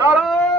নারায়ণ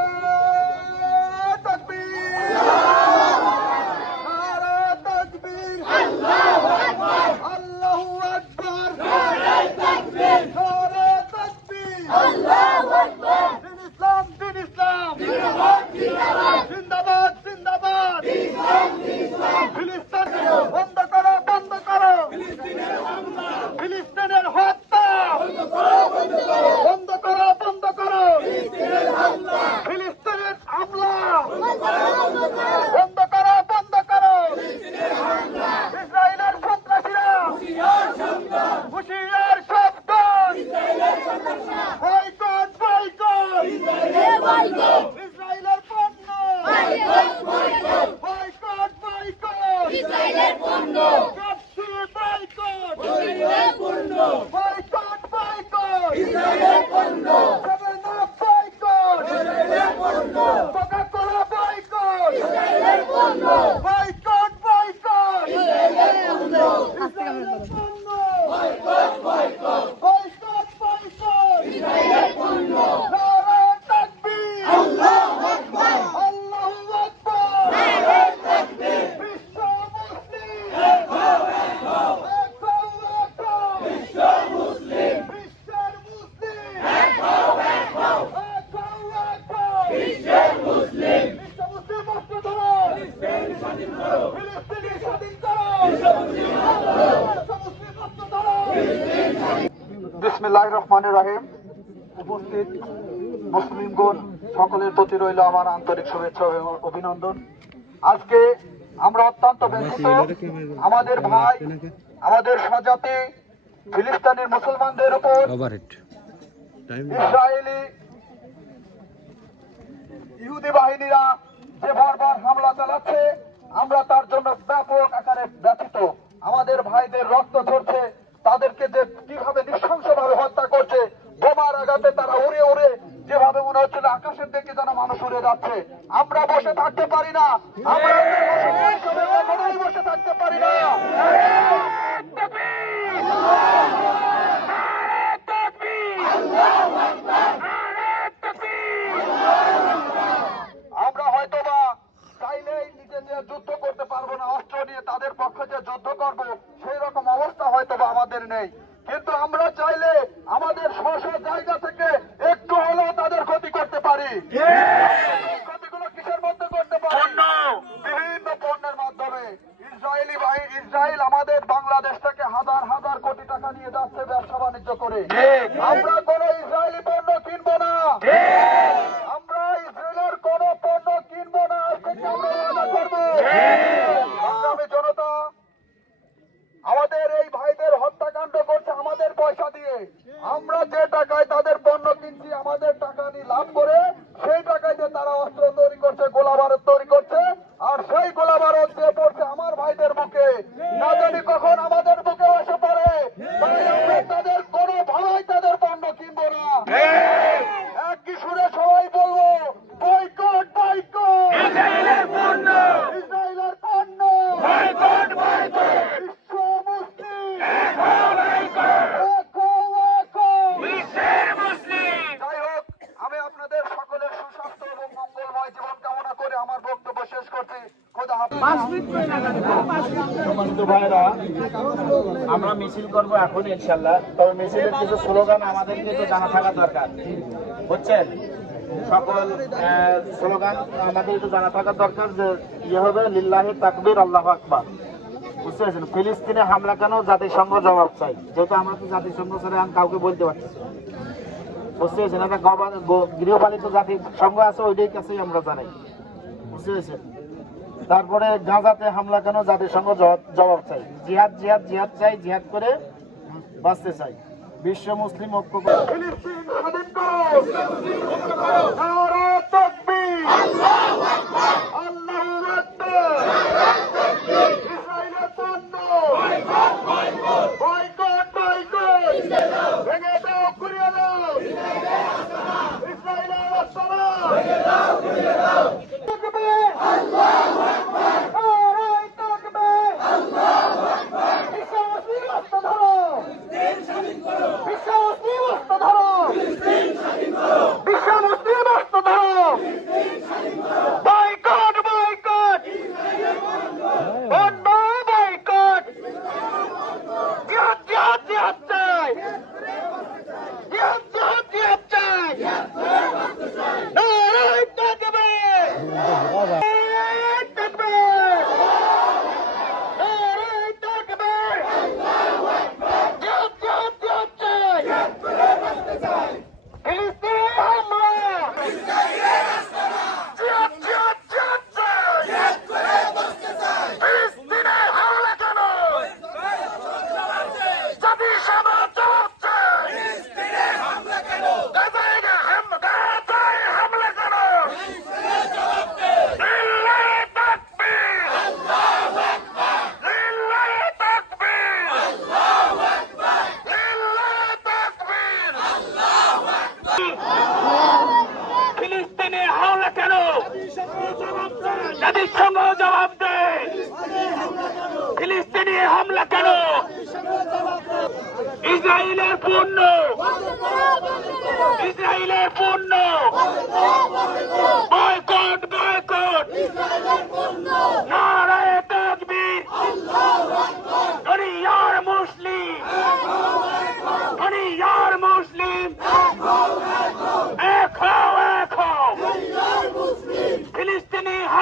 মুসলিমগণ, সকলের প্রতি রইল আমার আন্তরিক শুভেচ্ছা এবং অভিনন্দন। আজকে আমরা অত্যন্ত ব্যথিত। আমাদের ভাই, আমাদের স্বজাতি, ফিলিস্তিনের মুসলমানদের উপর ইসরায়েলি ইহুদি বাহিনীরা যে বারবার হামলা চালাচ্ছে, আমরা তার জন্য ব্যাপক আকারে ব্যথিত। আমাদের ভাইদের রক্ত ঝরছে। তাদেরকে যে কীভাবে নৃশংস ভাবে হত্যা করছে, বোমার আঘাতে তারা উড়ে উড়ে যেভাবে মনে হচ্ছে আকাশের দিকে যেন মানুষ উড়ে যাচ্ছে, আমরা বসে থাকতে পারি না। আমরা মুসলমান হিসেবে কখনোই বসে থাকতে পারি না আমরা হয়তোবা চাইলেই নিজে যে যুদ্ধ করতে পারব না অস্ত্র নিয়ে তাদের পক্ষে যে যুদ্ধ করব সেই রকম অবস্থা হয়তোবা আমাদের নেই কিন্তু আমরা চাইলে আমাদের স্ব স্ব জায়গা থেকে একটু হলেও তাদের ক্ষতি করতে পারি ক্ষতিগুলো কিসের মধ্যে করতে পারি বিভিন্ন পণ্যের মাধ্যমে ইসরায়েলি বাহিনী ইসরায়েল আমাদের বাংলাদেশ থেকে হাজার হাজার কোটি টাকা নিয়ে যাচ্ছে ব্যবসা বাণিজ্য করে আমরা কোন ইসরায়েলি পণ্য কিনবো না আমরা ইসরায়েলের কোন পণ্য কিনবো না আজ থেকে আমরা ওয়াদা করব সংগ্রামী জনতা আমাদের এই ভাইদের হত্যাকাণ্ড করছে আমাদের পয়সা দিয়ে আমরা যে টাকায় তাদের পণ্য কিনছি আমাদের টাকা নিয়ে লাভ করে সেই টাকায় দিয়ে তারা অস্ত্র তৈরি করছে গোলা বারুদ তৈরি করছে আর সেই গোলা বারুদ দিয়ে পড়ছে আমার ভাইদের বুকে না জানি কখন আমাদের বুকে এসে পড়ে তাই আমরা তাদের কোনো ভাবাই তাদের পণ্য কিনবো না একই সুরে সবাই বলব বয়কট বয়কট ইসরায়েলের পণ্য ইসরায়েলের পণ্য বয়কট বয়কট বিশ্ব মুসলিম একো একো বিশ্বের মুসলিম যাই হোক আমি আপনাদের সকলের সুস্বাস্থ্য এবং মঙ্গলময় জীবন কামনা করে আমার বক্তব্য শেষ করছি খোদা হাফেজ সম্মানিত ভাইরা আমরা মিছিল করব এখন ইনশাল্লাহ তবে মিছিলের কিছু স্লোগান আমাদেরকে তো জানা থাকা দরকার। বুঝছেন? সকল স্লোগান আমাদের একটু জানা থাকা দরকার যে ইয়ে হবে, লিল্লাহি তাকবীর, আল্লাহ আকবার। বুঝতে পেরেছেন ফিলিস্তিনে হামলা কেন জাতিসংঘ জবাব চাই যেহেতু আমরা তো জাতিসংঘ ছাড়া আমি কাউকে বলতে পারছি। বুঝতে পেরেছেন একটা গৃহপালিত জাতিসংঘ আছে ওইটাই কাছেই আমরা জানাই। বুঝতে পেরেছেন তারপরে গাজাতে হামলা কেন জাতিসংঘ জবাব- জবাব চাই। জিহাদ জিহাদ জিহাদ চাই, জিহাদ করে বাঁচতে চাই। বিশ্ব মুসলিম ঐক্য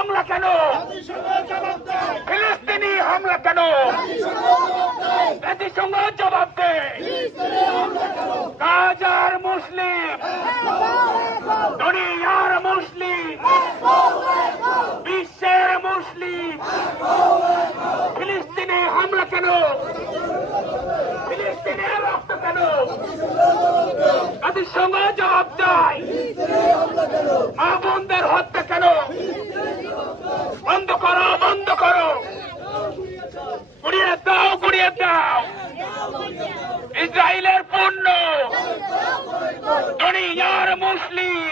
হামলা কেন? ফিলিস্তিনি হামলা কেন? জাতিসংঘ জবাব দেয়। মুসলিম। দুনিয়ার মুসলিম। বিশ্বের মুসলিম। ফিলিস্তিনি হামলা কেন? ফিলিস্তিনে রক্ত কেন? জাতিসংঘ জবাব দেয় মা বোনদের হত্যা কেন? বন্ধ করো বন্ধ করো। গুড়িয়ে দাও গুড়িয়ে দাও। ইসরায়েলের পণ্য। দুনিয়ার মুসলিম।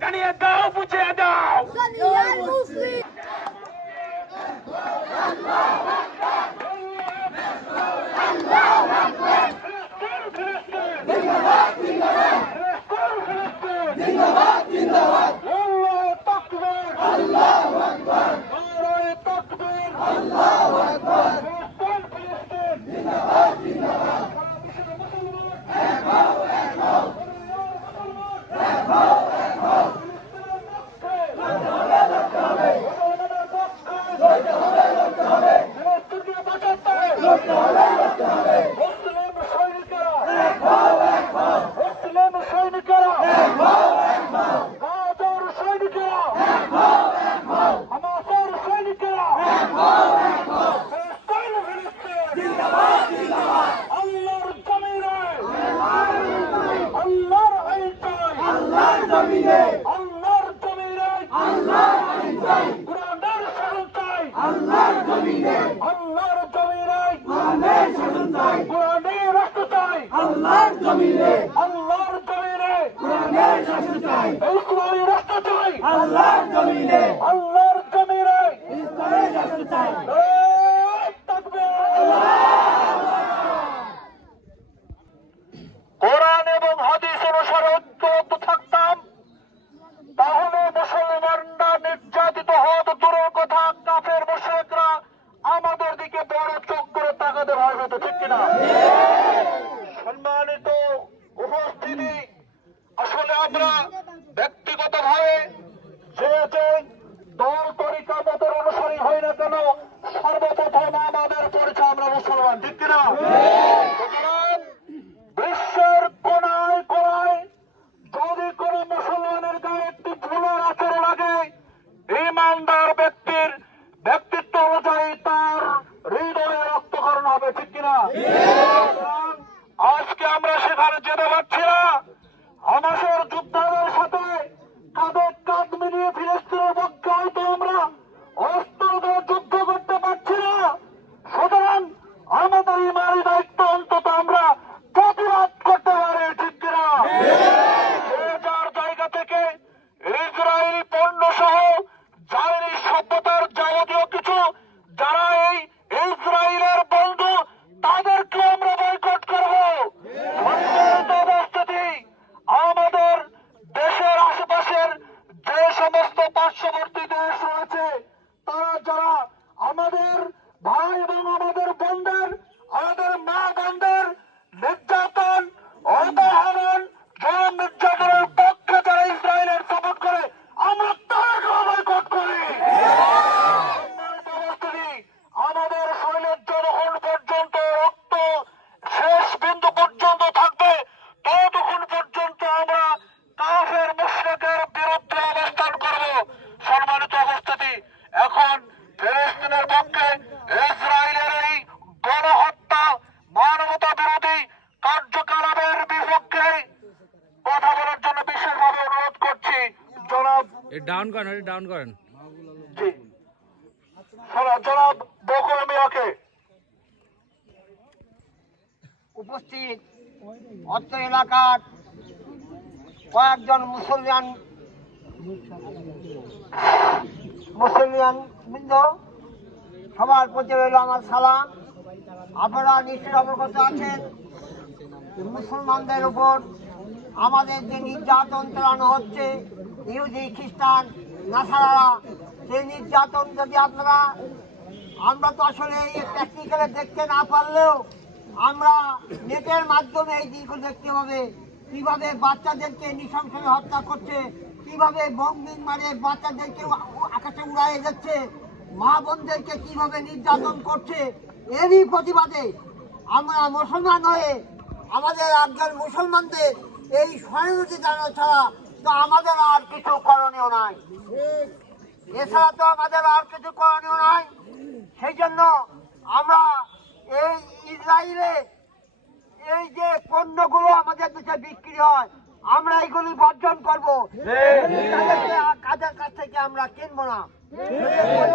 জানিয়ে দাও, বুঝিয়ে দাও। জিন্দাবাদ জিন্দাবাদ। ডাউন করেন। উপস্থিত অত্র এলাকার কয়েকজন মুসলমান মুসলমান বৃন্দ, সবার প্রতি রইল আমার সালাম। আপনারা নিশ্চয়ই অবগত আছেন, মুসলমানদের উপর আমাদের যে নির্যাতন চালানো হচ্ছে, ইহুদি, খ্রিস্টান নাসারারা সেই নির্যাতন যদি আপনারা, আমরা তো আসলে এই প্র্যাকটিক্যালে দেখতে না পারলেও আমরা নেটের মাধ্যমে এই দিকগুলো দেখতে হবে। কীভাবে বাচ্চাদেরকে নৃশংসভাবে হত্যা করছে, কীভাবে বম্বিং মারে বাচ্চাদেরকে আকাশে উড়াই যাচ্ছে, মা বোনদেরকে কীভাবে নির্যাতন করছে, এরই প্রতিবাদে আমরা মুসলমান হয়ে আমাদের একজন মুসলমানদের এই সহানুভূতি জানানো ছাড়া তো আমাদের আর কিছু করণীয় নাই। এছাড়া তো আমাদের আর কিছু করণীয় নাই। সেই জন্য আমরা এই ইসরায়েলে এই যে পণ্যগুলো আমাদের দেশে বিক্রি হয় আমরা এইগুলি বর্জন করব। কাজের কাছ থেকে আমরা কিনবো না?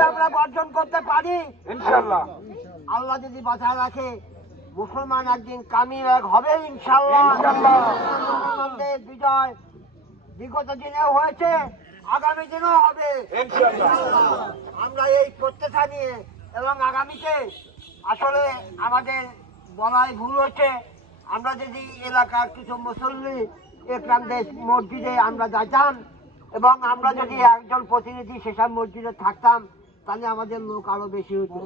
আমরা বর্জন করতে পারি ইনশাল্লাহ আল্লাহ যদি বাঁচায় রাখে মুসলমান একদিন কামিল এক হবে ইনশাল্লাহ বিজয় বিগত দিনেও হয়েছে আগামী দিনেও হবে। আমরা এই প্রত্যাশা নিয়ে এবং আগামীতে আসলে আমাদের বলায় ভুল হচ্ছে আমরা যদি এলাকার কিছু মুসল্লি একরামদের মসজিদে আমরা যাইতাম এবং আমরা যদি একজন প্রতিনিধি সেসব মসজিদে থাকতাম তাহলে আমাদের লোক আরও বেশি হতো।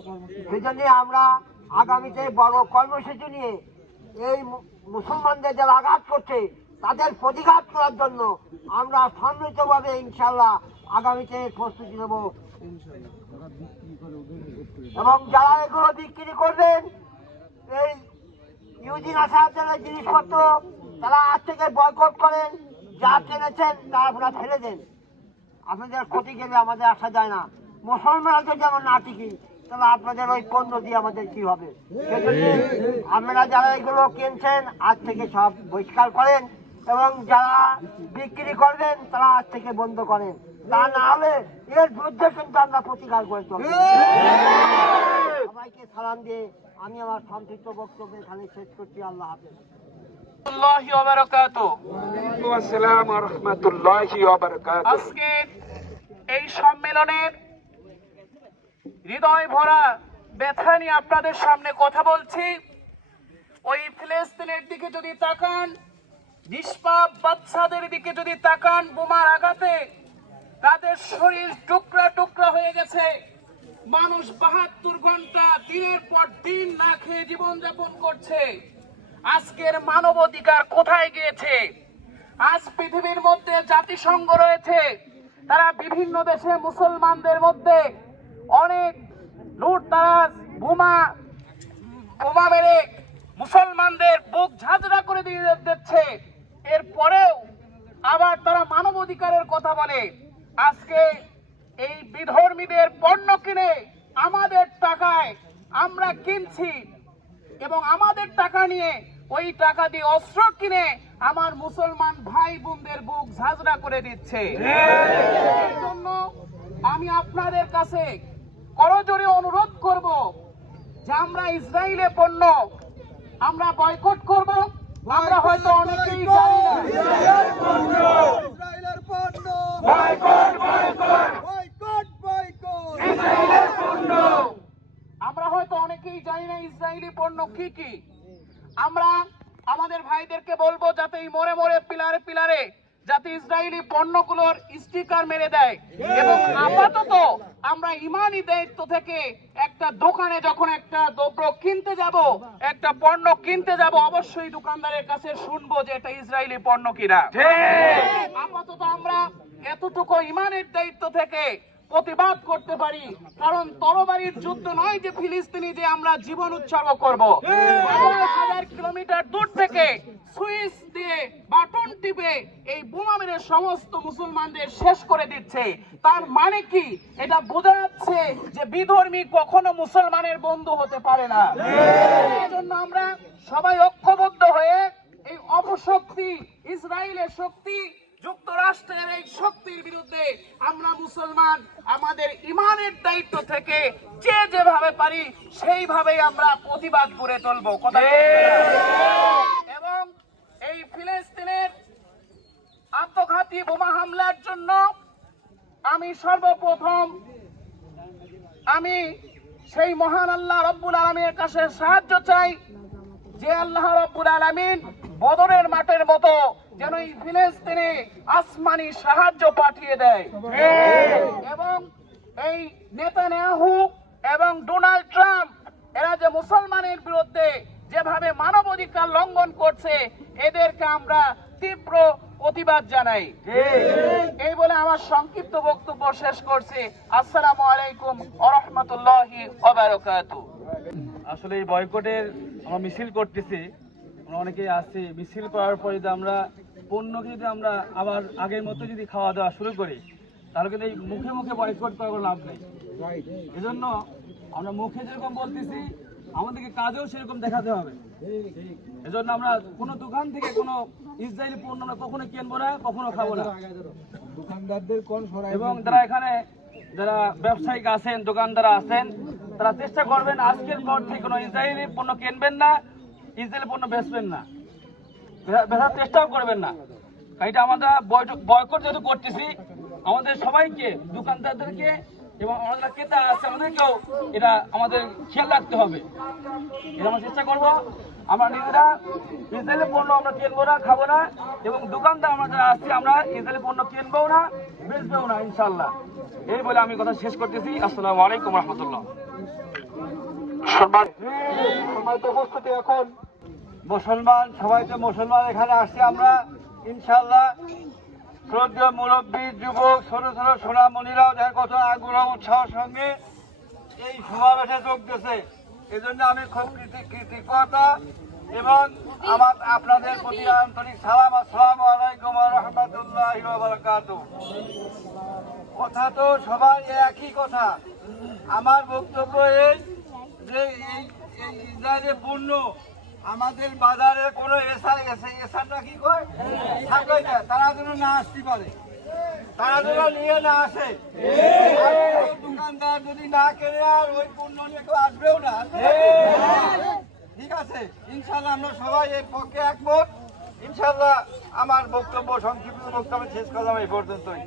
সেই জন্য আমরা আগামীতে বড় কর্মসূচি নিয়ে এই মুসলমানদের যারা আঘাত করছে তাদের প্রতিঘাত করার জন্য আমরা সম্মিলিতভাবে ইনশাল্লাহ আগামীতে প্রস্তুতি নেব। এবং যারা এগুলো বিক্রি করবেন, এই ইউজিন আসাদের জিনিসপত্র তারা আজ থেকে বয়কট করেন, যা কিনেছেন তা আপনারা ফেলে দেন। আপনাদের ক্ষতি গেলে আমাদের আসা যায় না। মুসলমানরা যদি আমরা না টিকি, তাহলে আপনাদের ওই পণ্য দিয়ে আমাদের কি হবে? আপনারা যারা এগুলো কিনছেন, আজ থেকে সব বহিষ্কার করেন। এবং যারা বিক্রি করবেন তারা আজ থেকে বন্ধ করেন। তা না হলে এর বিরুদ্ধে কিন্তু আমরা প্রতিকার করে চলবো সবাইকে সালাম দিয়ে আমি আমার সংক্ষিপ্ত বক্তব্য এখানে শেষ করছি। আল্লাহ হাফেজ। আজকে এই সম্মেলনের হৃদয় ভরা ব্যথা নিয়ে আপনাদের সামনে কথা বলছি। ওই ফিলিস্তিনের দিকে যদি তাকান নিষ্পাপ বাচ্চাদের দিকে যদি তাকান বোমার আঘাতে, তাদের শরীর টুকরা টুকরা হয়ে গেছে। মানুষ বাহাত্তর ঘণ্টা দিনের পর দিন না খেয়ে জীবনযাপন করছে। আজকের মানবাধিকার কোথায় গিয়েছে? আজ পৃথিবীর মধ্যে জাতিসংঘ রয়েছে। তারা বিভিন্ন দেশে মুসলমানদের মধ্যে অনেক লুটতারাজ বোমা বোমা মেরে মুসলমানদের বুক ঝাঁঝরা করে দিয়ে দিচ্ছে। এরপরেও আবার তারা মানবাধিকারের কথা বলে। আজকে এই বিধর্মীদের পণ্য কিনে আমাদের টাকায় আমরা কিনছি এবং আমাদের টাকা নিয়ে ওই টাকা দিয়ে অস্ত্র কিনে আমার মুসলমান ভাই বোনদের বুক ঝাঁঝরা করে দিচ্ছে। জন্য আমি আপনাদের কাছে করজোরে অনুরোধ করব যে আমরা ইসরায়েলে পণ্য আমরা বয়কট করব। আমরা হয়তো অনেকেই জানি না। ইসরায়েলের পণ্য। Boycott boycott boycott. ইসরায়েলের পণ্য আমরা হয়তো অনেকেই জানি না ইসরায়েলি পণ্য কি কি। আমরা আমাদের ভাইদেরকে বলব যাতে এই মোড়ে মোড়ে পিলারে পিলারে যাতে ইসরায়েলি পণ্যগুলোর স্টিকার মেরে দেয়। এবং আপাতত আমরা ইমানি দায়িত্ব থেকে একটা দোকানে যখন একটা দ্রব্য কিনতে যাব একটা পণ্য কিনতে যাব অবশ্যই দোকানদারের কাছে শুনব যে এটা ইসরায়েলি পণ্য কিনা। আপাতত আমরা এতটুকু ইমানের দায়িত্ব থেকে প্রতিবাদ করতে পারি। কারণ তরবারির যুদ্ধ নয় যে ফিলিস্তিনি যে আমরা জীবন উৎসর্গ করব। হাজার কিলোমিটার দূর থেকে সুইচ দিয়ে বাটন টিপে এই বোমা মেরে সমস্ত মুসলমানদের শেষ করে দিচ্ছে। তার মানে কি? এটা বোঝা যাচ্ছে যে বিধর্মী কখনো মুসলমানের বন্ধু হতে পারে না। জন্য আমরা সবাই ঐক্যবদ্ধ হয়ে এই অপশক্তি ইসরায়েলের শক্তি যুক্তরাষ্ট্রের এই শক্তির বিরুদ্ধে আমরা মুসলমান আমাদের ইমানের দায়িত্ব থেকে যে যেভাবে পারি সেইভাবেই আমরা প্রতিবাদ করে চলবো। এবং এই ফিলিস্তিনের আত্মঘাতী বোমা হামলার জন্য আমি সর্বপ্রথম আমি সেই মহান আল্লাহ রব্বুল আলমীর কাছে সাহায্য চাই যে আল্লাহ রব্বুল আলমিন বদরের মাঠের মতো যেন এই ফিলিস্তিনে আসমানি সাহায্য পাঠিয়ে দেয়। এবং এই নেতানিয়াহু এবং ডোনাল্ড ট্রাম্প, এরা যে মুসলমানের বিরুদ্ধে যেভাবে মানবাধিকার লঙ্ঘন করছে, এদেরকে আমরা তীব্র প্রতিবাদ জানাই। এই বলে আমার সংক্ষিপ্ত বক্তব্য শেষ করছি। আসসালামু আলাইকুম আরহামতুল্লাহি আসলে এই বয়কটের আমরা মিছিল করতেছি। আমরা অনেকেই আছি। মিছিল করার পরে আমরা পণ্যকে যদি আমরা আবার আগের মতো যদি খাওয়া দাওয়া শুরু করি, তাহলে কিন্তু এই মুখে মুখে বয়কট করার লাভ নেই। এজন্য আমরা মুখে যেরকম বলতেছি, আমাদেরকে কাজেও সেরকম দেখাতে হবে। এজন্য আমরা কোনো দোকান থেকে কোনো ইসরায়েলি পণ্য আমরা কখনো কিনবো না, কখনো খাব না। এবং যারা এখানে যারা ব্যবসায়িক আছেন, দোকানদার আছেন, তারা চেষ্টা করবেন আজকের পর থেকে কোনো ইসরায়েলি পণ্য কিনবেন না, ইসরায়েলি পণ্য বেচবেন না। বেচার চেষ্টাও করবেন না। এটা আমরা বয়কট যেহেতু করতেছি আমাদের সবাইকে দোকানদারদেরকে এবং আমাদের ক্রেতা আছে আমাদেরকেও এটা আমাদের খেয়াল রাখতে হবে। এটা আমরা চেষ্টা করব। আমরা নিজেরা ইসরায়েলি পণ্য আমরা কিনবো না খাব না এবং দোকানদার আমরা যারা আছি আমরা ইসরায়েলি পণ্য কিনবো না বেচবেও না ইনশাল্লাহ এই বলে আমি কথা শেষ করতেছি। আসসালামু আলাইকুম রহমতুল্লাহ। সম্মান সম্মানিত উপস্থিতি এখন মুসলমান সবাই তো মুসলমান এখানে আসছি আমরা। ইনশাল্লাহ শ্রদ্ধীয় মুরব্বী, যুবক, ছোট ছোট, সোনামণিরাও দেখেন কত আগ্রহ, উৎসাহের সঙ্গে এই সমাবেশে যোগ দিয়েছে। এজন্য আমি খুব কৃতি- কৃতজ্ঞতা এবং আমার আপনাদের প্রতি আন্তরিক সালাম, আসসালামু আলাইকুম রহমতুল্লাহ বারাকাত কথা তো সবার একই কথা। আমার বক্তব্য এই যে এই ইসরায়েলের পণ্য আমাদের বাজারে কোনো এসা এসে এসাটা কি কয়? থাকে না, তারা যেন না আসতে পারে। তারা যেন নিয়ে না আসে। দোকানদার যদি না কেনে, আর ওই পণ্য নিয়ে কেউ আসবেও না। ঠিক আছে ইনশাল্লাহ আমরা সবাই এর পক্ষে একমত। ইনশাল্লাহ আমার বক্তব্য, সংক্ষিপ্ত বক্তব্য শেষ করলাম এই পর্যন্তই।